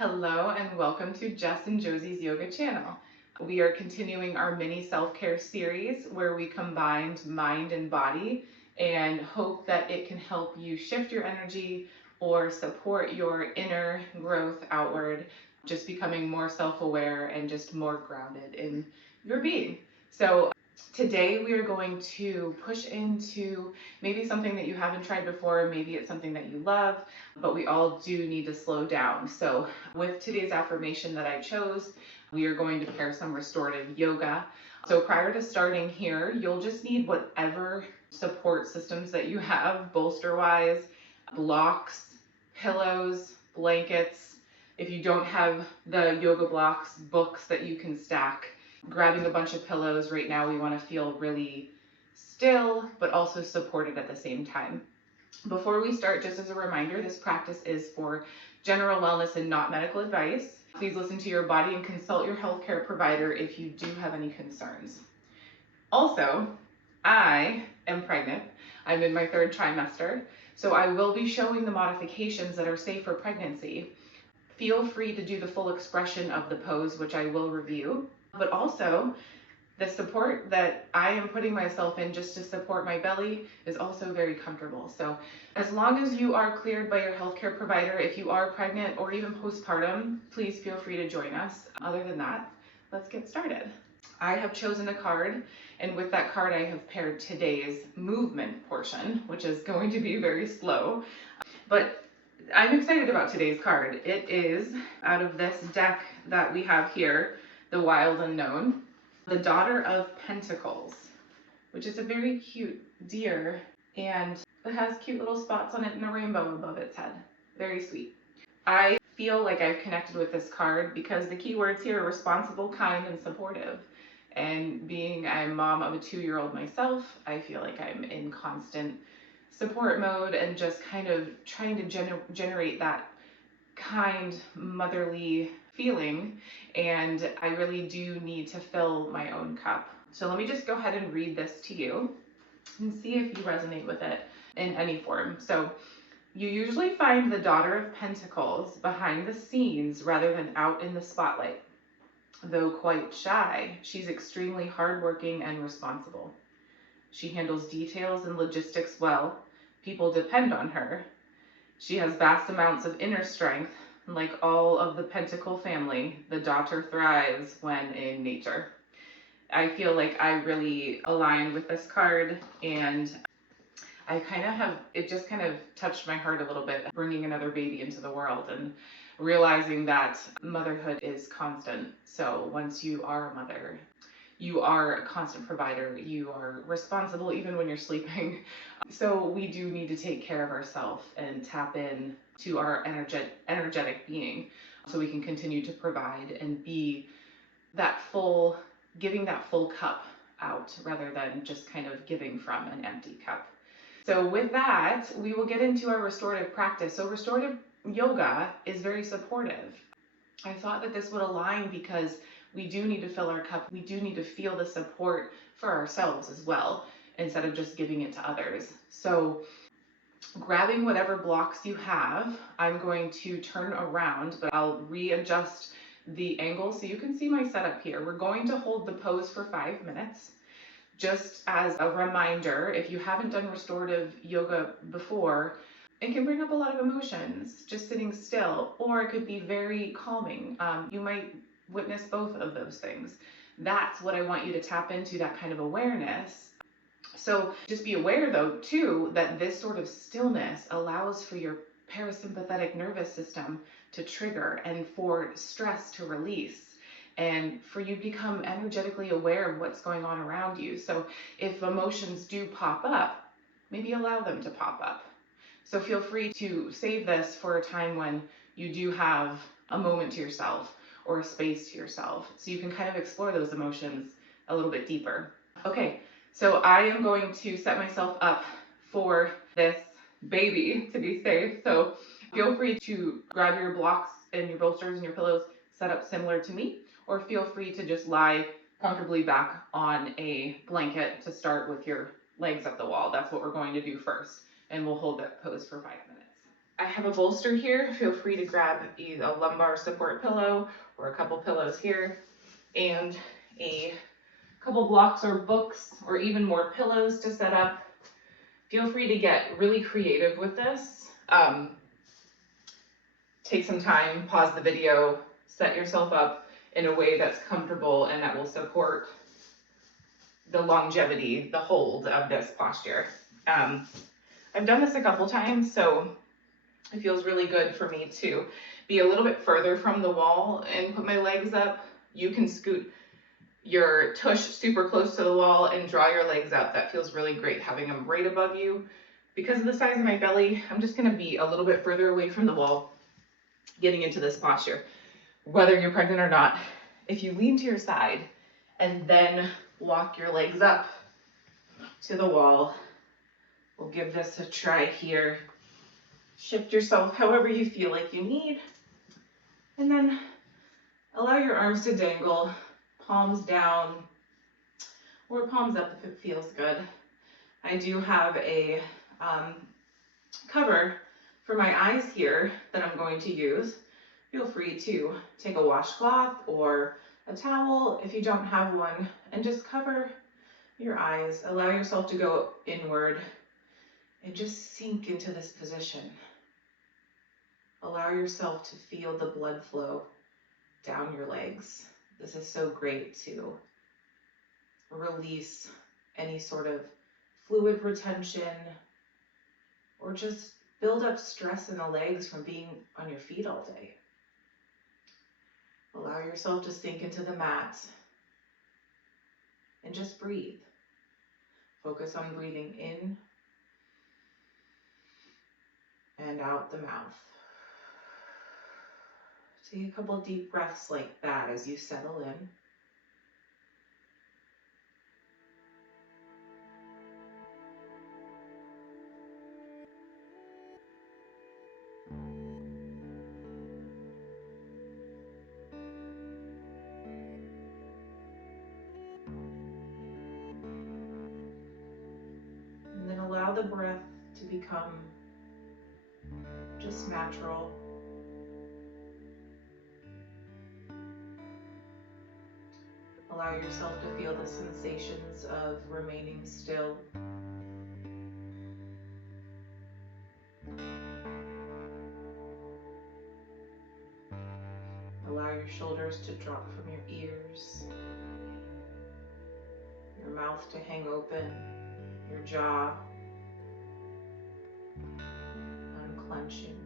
Hello and welcome to Jess and Josie's yoga channel. We are continuing our mini self-care series where we combined mind and body and hope that it can help you shift your energy or support your inner growth outward, just becoming more self-aware and just more grounded in your being. So today we are going to push into maybe something that you haven't tried before, maybe it's something that you love, but we all do need to slow down. So with today's affirmation that I chose, we are going to pair some restorative yoga. So prior to starting here, you'll just need whatever support systems that you have, bolster-wise, blocks, pillows, blankets. If you don't have the yoga blocks, books that you can stack, grabbing a bunch of pillows. Right now we want to feel really still, but also supported at the same time. Before we start, just as a reminder, this practice is for general wellness and not medical advice. Please listen to your body and consult your healthcare provider if you do have any concerns. Also, I am pregnant. I'm in my third trimester, so I will be showing the modifications that are safe for pregnancy. Feel free to do the full expression of the pose, which I will review, but also the support that I am putting myself in just to support my belly is also very comfortable. So as long as you are cleared by your healthcare provider, if you are pregnant or even postpartum, please feel free to join us. Other than that, let's get started. I have chosen a card, and with that card I have paired today's movement portion, which is going to be very slow, but I'm excited about today's card. It is out of this deck that we have here, the Wild Unknown, the Daughter of Pentacles, which is a very cute deer, and it has cute little spots on it and a rainbow above its head. Very sweet. I feel like I've connected with this card because the keywords here are responsible, kind, and supportive. And being a mom of a 2-year-old myself, I feel like I'm in constant support mode and just kind of trying to generate that kind motherly feeling, and I really do need to fill my own cup. So let me just go ahead and read this to you and see if you resonate with it in any form. So you usually find the Daughter of Pentacles behind the scenes rather than out in the spotlight. Though quite shy, she's extremely hardworking and responsible. She handles details and logistics well. People depend on her. She has vast amounts of inner strength. Like all of the Pentacle family, the daughter thrives when in nature. I feel like I really align with this card, and I kind of have, it just kind of touched my heart a little bit, bringing another baby into the world and realizing that motherhood is constant. So once you are a mother, you are a constant provider. You are responsible even when you're sleeping. So we do need to take care of ourselves and tap in to our energetic being so we can continue to provide and be that full, giving that full cup out rather than just kind of giving from an empty cup. So with that, we will get into our restorative practice. So restorative yoga is very supportive. I thought that this would align because we do need to fill our cup. We do need to feel the support for ourselves as well, instead of just giving it to others. So grabbing whatever blocks you have, I'm going to turn around, but I'll readjust the angle so you can see my setup here. We're going to hold the pose for 5 minutes. Just as a reminder, if you haven't done restorative yoga before, it can bring up a lot of emotions, just sitting still, or it could be very calming. You might witness both of those things. That's what I want you to tap into, that kind of awareness. So just be aware though, too, that this sort of stillness allows for your parasympathetic nervous system to trigger and for stress to release, and for you to become energetically aware of what's going on around you. So if emotions do pop up, maybe allow them to pop up. So feel free to save this for a time when you do have a moment to yourself or a space to yourself, so you can kind of explore those emotions a little bit deeper. Okay, so I am going to set myself up for this baby to be safe. So feel free to grab your blocks and your bolsters and your pillows set up similar to me, or feel free to just lie comfortably back on a blanket to start with your legs up the wall. That's what we're going to do first, and we'll hold that pose for 5 minutes. I have a bolster here. Feel free to grab either a lumbar support pillow or a couple pillows here, and a couple blocks or books or even more pillows to set up. Feel free to get really creative with this. Take some time, pause the video, set yourself up in a way that's comfortable and that will support the longevity, the hold of this posture. I've done this a couple times, so it feels really good for me to be a little bit further from the wall and put my legs up. You can scoot your tush super close to the wall and draw your legs up. That feels really great having them right above you. Because of the size of my belly, I'm just gonna be a little bit further away from the wall, getting into this posture. Whether you're pregnant or not, if you lean to your side and then walk your legs up to the wall, we'll give this a try here. Shift yourself however you feel like you need, and then allow your arms to dangle, palms down or palms up if it feels good. I do have a cover for my eyes here that I'm going to use. Feel free to take a washcloth or a towel if you don't have one and just cover your eyes. Allow yourself to go inward and just sink into this position. Allow yourself to feel the blood flow down your legs. This is so great to release any sort of fluid retention or just build up stress in the legs from being on your feet all day. Allow yourself to sink into the mat and just breathe. Focus on breathing in and out the mouth. Take a couple deep breaths like that as you settle in. And then allow the breath to become just natural. Allow yourself to feel the sensations of remaining still. Allow your shoulders to drop from your ears, your mouth to hang open, your jaw unclenching.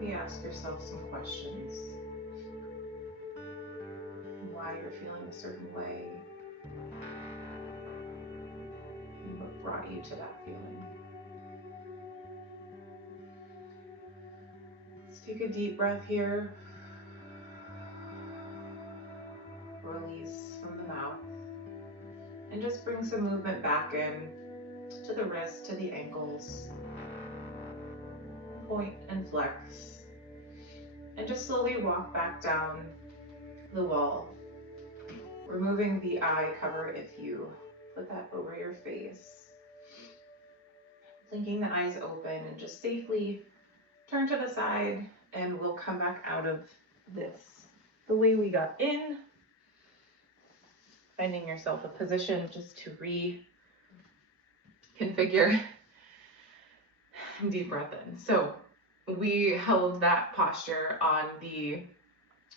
maybe ask yourself some questions. Why you're feeling a certain way. And what brought you to that feeling. Let's take a deep breath here. Release from the mouth. And just bring some movement back in to the wrists, to the ankles. Point and flex. And just slowly walk back down the wall. Removing the eye cover if you put that over your face. Blinking the eyes open and just safely turn to the side, and we'll come back out of this the way we got in. Finding yourself a position just to reconfigure. Deep breath in. So we held that posture on the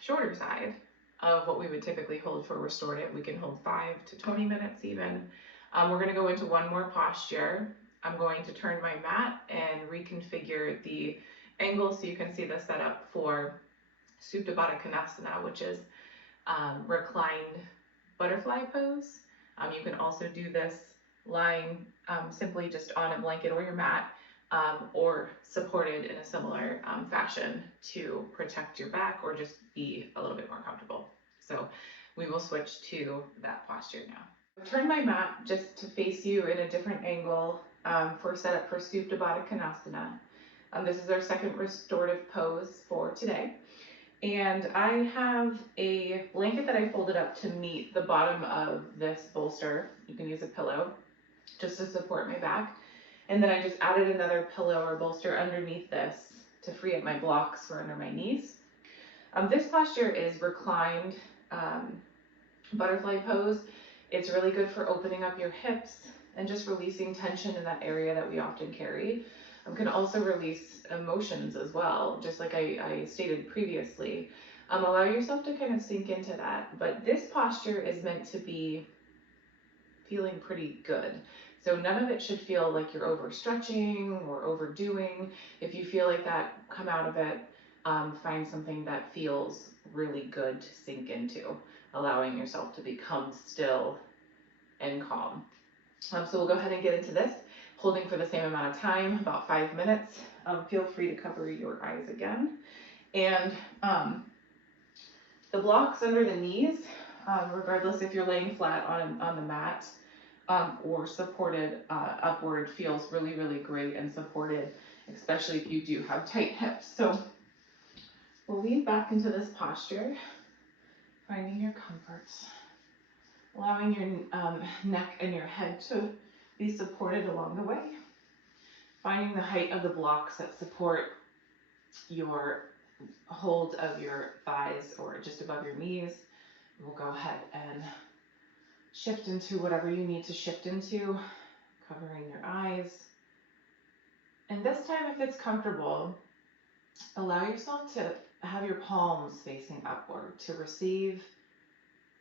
shorter side of what we would typically hold for restorative. We can hold 5 to 20 minutes even. We're going to go into one more posture. I'm going to turn my mat and reconfigure the angle so you can see the setup for Supta Baddha Konasana, which is reclined butterfly pose. You can also do this lying simply just on a blanket or your mat, or supported in a similar fashion to protect your back or just be a little bit more comfortable. So we will switch to that posture now. Turn my mat just to face you in a different angle for setup for Supta Baddha Konasana. This is our second restorative pose for today. And I have a blanket that I folded up to meet the bottom of this bolster. You can use a pillow just to support my back. And then I just added another pillow or bolster underneath this to free up my blocks for under my knees. This posture is reclined butterfly pose. It's really good for opening up your hips and just releasing tension in that area that we often carry. Can also release emotions as well, just like I stated previously. Allow yourself to kind of sink into that. But this posture is meant to be feeling pretty good. So none of it should feel like you're overstretching or overdoing. If you feel like that, come out of it. Find something that feels really good to sink into, allowing yourself to become still and calm. So we'll go ahead and get into this, holding for the same amount of time, about 5 minutes. Feel free to cover your eyes again. And the blocks under the knees, regardless if you're laying flat on the mat or supported upward, feels really, really great and supported, especially if you do have tight hips. So we'll lean back into this posture, finding your comforts, allowing your neck and your head to be supported along the way, finding the height of the blocks that support your hold of your thighs or just above your knees. We'll go ahead and shift into whatever you need to shift into, covering your eyes. And this time, if it's comfortable, allow yourself to have your palms facing upward to receive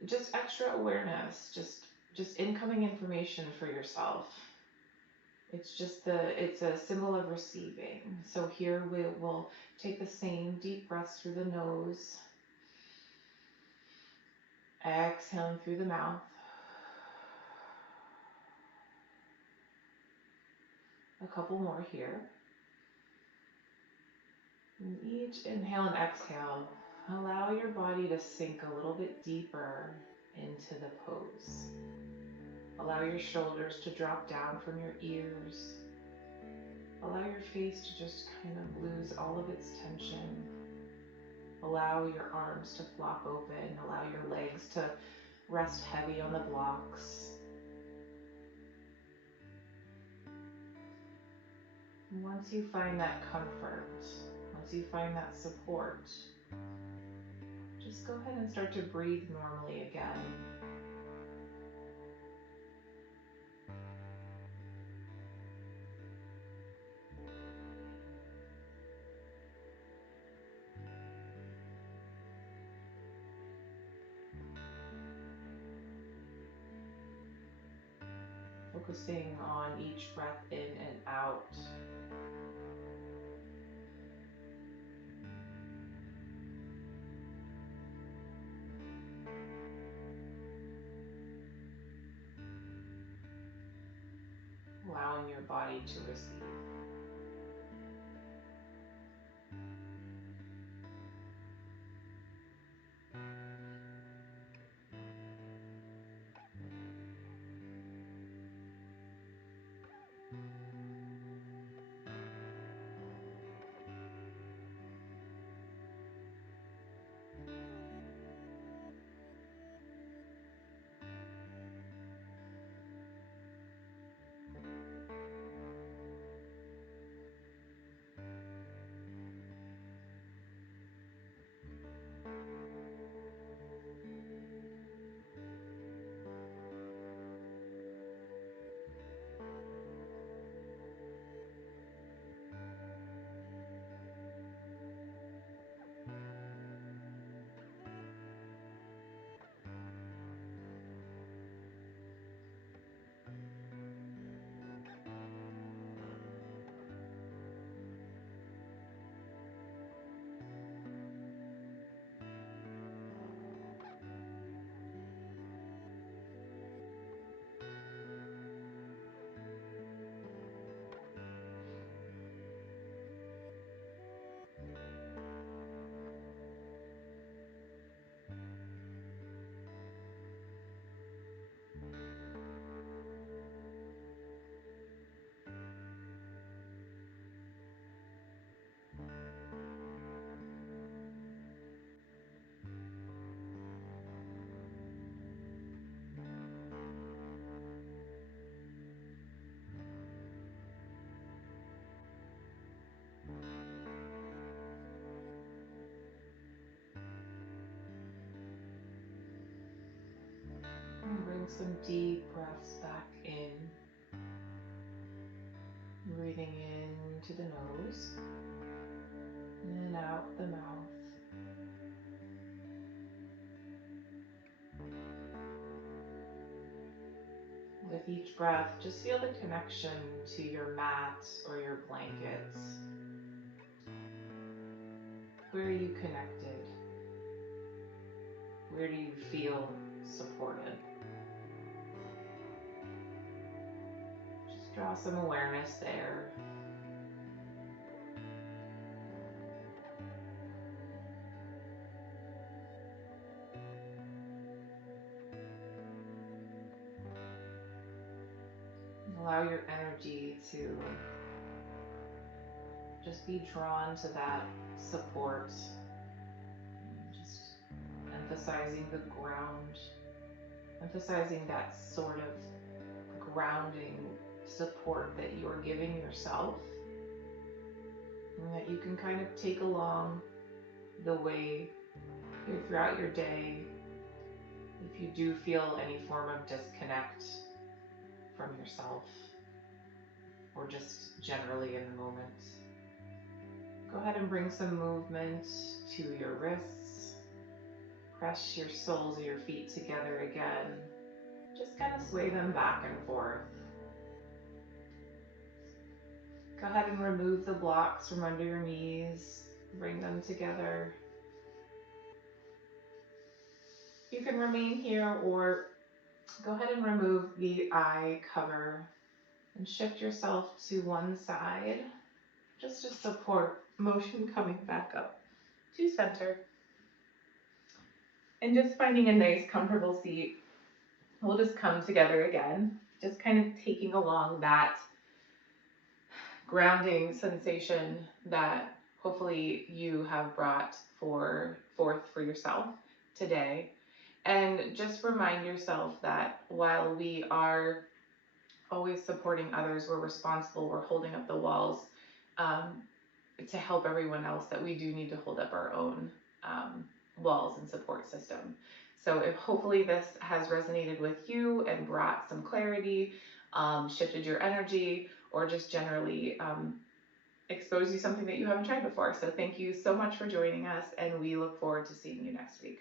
just extra awareness, just incoming information for yourself. It's a symbol of receiving. So here we will take the same deep breaths through the nose, exhaling through the mouth. A couple more here. And each inhale and exhale, allow your body to sink a little bit deeper into the pose. Allow your shoulders to drop down from your ears. Allow your face to just kind of lose all of its tension. Allow your arms to flop open. Allow your legs to rest heavy on the blocks. And once you find that comfort, once you find that support, just go ahead and start to breathe normally again. Focusing on each breath in and out. body to receive. And bring some deep breaths back in. Breathing in to the nose and out the mouth. With each breath, just feel the connection to your mat or your blankets. Where are you connected? Where do you feel supported? Just draw some awareness there. Allow your energy to just be drawn to that support. Just emphasizing the ground, emphasizing that sort of grounding support that you're giving yourself, and that you can kind of take along the way throughout your day. If you do feel any form of disconnect from yourself, or just generally in the moment, go ahead and bring some movement to your wrists. Press your soles of your feet together again. Just kind of sway them back and forth. Go ahead and remove the blocks from under your knees. Bring them together. You can remain here or go ahead and remove the eye cover and shift yourself to one side, just to support motion coming back up to center. And just finding a nice comfortable seat, we'll just come together again, just kind of taking along that grounding sensation that hopefully you have brought forth for yourself today. And just remind yourself that while we are always supporting others, we're responsible, we're holding up the walls to help everyone else, that we do need to hold up our own walls and support system. So if hopefully this has resonated with you and brought some clarity, shifted your energy, or just generally exposed you something that you haven't tried before. So thank you so much for joining us, and we look forward to seeing you next week.